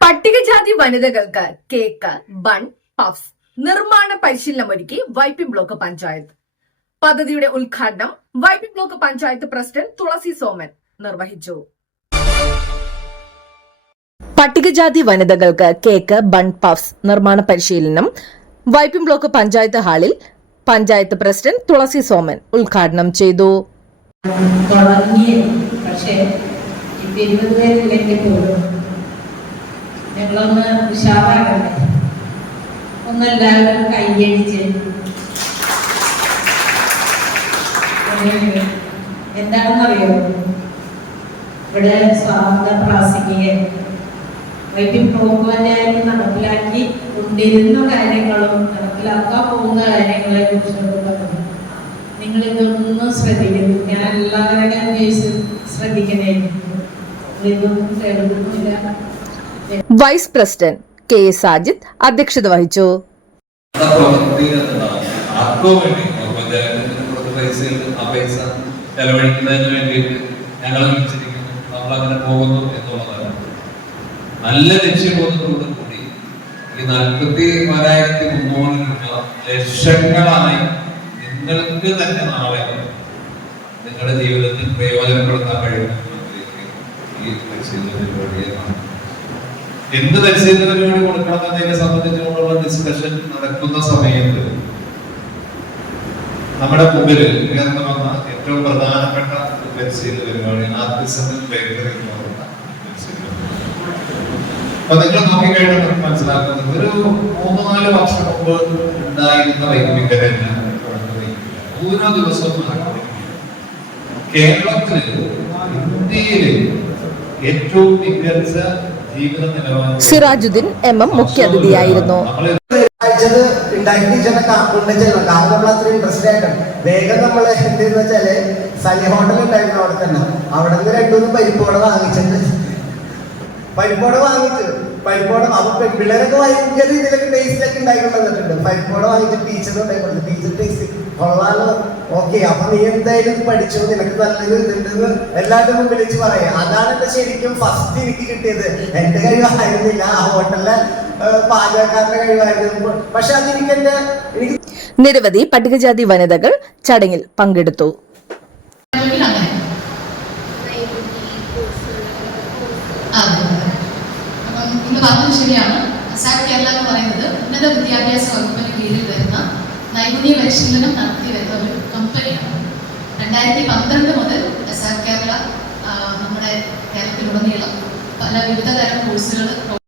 പട്ടികജാതി വനിതകൾക്ക് cake, bun, puffs നിർമ്മാണ പരിശീലനമൊരുക്കി വൈപ്പിൻ ബ്ലോക്ക് പഞ്ചായത്ത്. പദ്ധതിയുടെ ഉദ്ഘാടനം വൈപ്പിൻ ബ്ലോക്ക് പഞ്ചായത്ത് പ്രസിഡന്റ് തുളസി സോമൻ നിർവഹിച്ചു. പട്ടികജാതി വനിതകൾക്ക് കേക്ക്, ബൺ, പഫ്സ് നിർമ്മാണ പരിശീലനം വൈപ്പിൻ ബ്ലോക്ക് പഞ്ചായത്ത് ഹാളിൽ പഞ്ചായത്ത് പ്രസിഡന്റ് തുളസി സോമൻ ഉദ്ഘാടനം ചെയ്തു. ഞങ്ങളൊന്ന് ഉഷാറാകട്ടെ, ഒന്നെല്ലാവരും കൈയടിച്ച്. എന്താണെന്നറിയോ, ഇവിടെ സ്വാതന്ത്ര്യ പ്രാസികയെ വൈപ്പിൻ ബ്ലോക്ക് പഞ്ചായത്ത് നടപ്പിലാക്കി കൊണ്ടിരുന്ന കാര്യങ്ങളും നടപ്പിലാക്കാൻ പോകുന്ന കാര്യങ്ങളെ കുറിച്ചൊക്കെ പറഞ്ഞു. നിങ്ങളിതൊന്നും ശ്രദ്ധിക്കുന്നു, ഞാൻ എല്ലാവരുടെയും കേസ് ശ്രദ്ധിക്കണേ. ഇതൊന്നും കേൾക്കുന്നില്ല. Vice president K S Sajid അധ്യക്ഷത വഹിച്ചു. ചെലവഴിക്കുന്നതിന് വേണ്ടിയിട്ട് ഞങ്ങളെ വിളിച്ചിരിക്കുന്നു, നമ്മളങ്ങനെ പോകുന്നു എന്നുള്ളതല്ല. നല്ല ലക്ഷ്യബോധത്തോടു കൂടി ഈ 44,300 രൂപ ലക്ഷങ്ങളായി നിങ്ങൾക്ക് തന്നെ നാളെ നിങ്ങളുടെ ജീവിതത്തിൽ പ്രയോജനപ്പെടുത്താൻ കഴിയുന്ന ഈ പരിശീലന പരിപാടിയാണ്. എന്ത് പരിശീലന പരിപാടി കൊടുക്കണം എന്നതിനെ സംബന്ധിച്ചുകൊണ്ടുള്ള ഡിസ്കഷൻ നടക്കുന്ന സമയത്ത് നമ്മുടെ മുമ്പിൽ ഉയർന്നു വന്ന ഏറ്റവും പ്രധാനപ്പെട്ട പരിശീലന പരിപാടിയാണ് ആർട്ടിസണൽ ബേക്കറി എന്ന് പറയുന്ന പരിശീലനം. അപ്പൊ നിങ്ങൾ നോക്കിക്കഴിഞ്ഞാൽ നമുക്ക് മനസ്സിലാക്കുന്നത് ഒരു 3-4 വർഷം മുമ്പ് ഉണ്ടായിരുന്ന വൈദ്യുതികരല്ല ഓരോ ദിവസവും കേരളത്തില് ഇന്ത്യയില് ഏറ്റവും മികച്ച ജീവിത നിലവാരം സിറാജുദ്ദീൻ MM മുഖ്യാതിഥിയായിരുന്നു. വേഗം നമ്മള് എന്തെന്ന് വെച്ചാല് സനി ഹോട്ടൽ ഉണ്ടായിരുന്നു അവിടെ തന്നെ. അവിടെ നിന്ന് 2-3 പരിപ്പോട വാങ്ങിച്ചിട്ട് പരിപ്പോട അപ്പൊ പെൺപിള്ളേരൊക്കെ ഭയങ്കര ഇതിലൊക്കെ ടേസ്റ്റ് ഒക്കെ ഉണ്ടാക്കി തന്നിട്ടുണ്ട്. പരിപ്പോട വാങ്ങിച്ചിട്ട് ടീച്ചർ ഉണ്ടായിട്ടുണ്ട്. ടീച്ചർ ടേസ്റ്റ് കൊള്ളാലോ, ഓക്കെ, അപ്പൊ നീ എന്തായാലും പഠിച്ചു, നിനക്ക് നല്ലൊരു ഇതുണ്ടെന്ന് എല്ലാവരുടെ മുമ്പിൽ വെച്ച് പറയാം. അതാണ് എന്റെ ശരിക്കും ഫസ്റ്റ് എനിക്ക് കിട്ടിയത്. എന്റെ കഴിവായിരുന്നില്ല, ആ ഹോട്ടലിലെ പാചകക്കാരുടെ കഴിവായിരുന്നു. പക്ഷെ അതെനിക്ക് നിരവധി പട്ടികജാതി വനിതകൾ ചടങ്ങിൽ പങ്കെടുത്തു. ശരിയാണ്. അസാക് കേരള എന്ന് പറയുന്നത് ഉന്നത വിദ്യാഭ്യാസ വകുപ്പിന് കീഴിൽ വരുന്ന നൈപുണ്യ പരിശീലനം നടത്തി വരുന്ന ഒരു കമ്പനിയാണ്. 2012 മുതൽ അസാക് കേരള നമ്മുടെ കേരളത്തിലുടനീളം പല വിവിധ തരം കോഴ്സുകൾ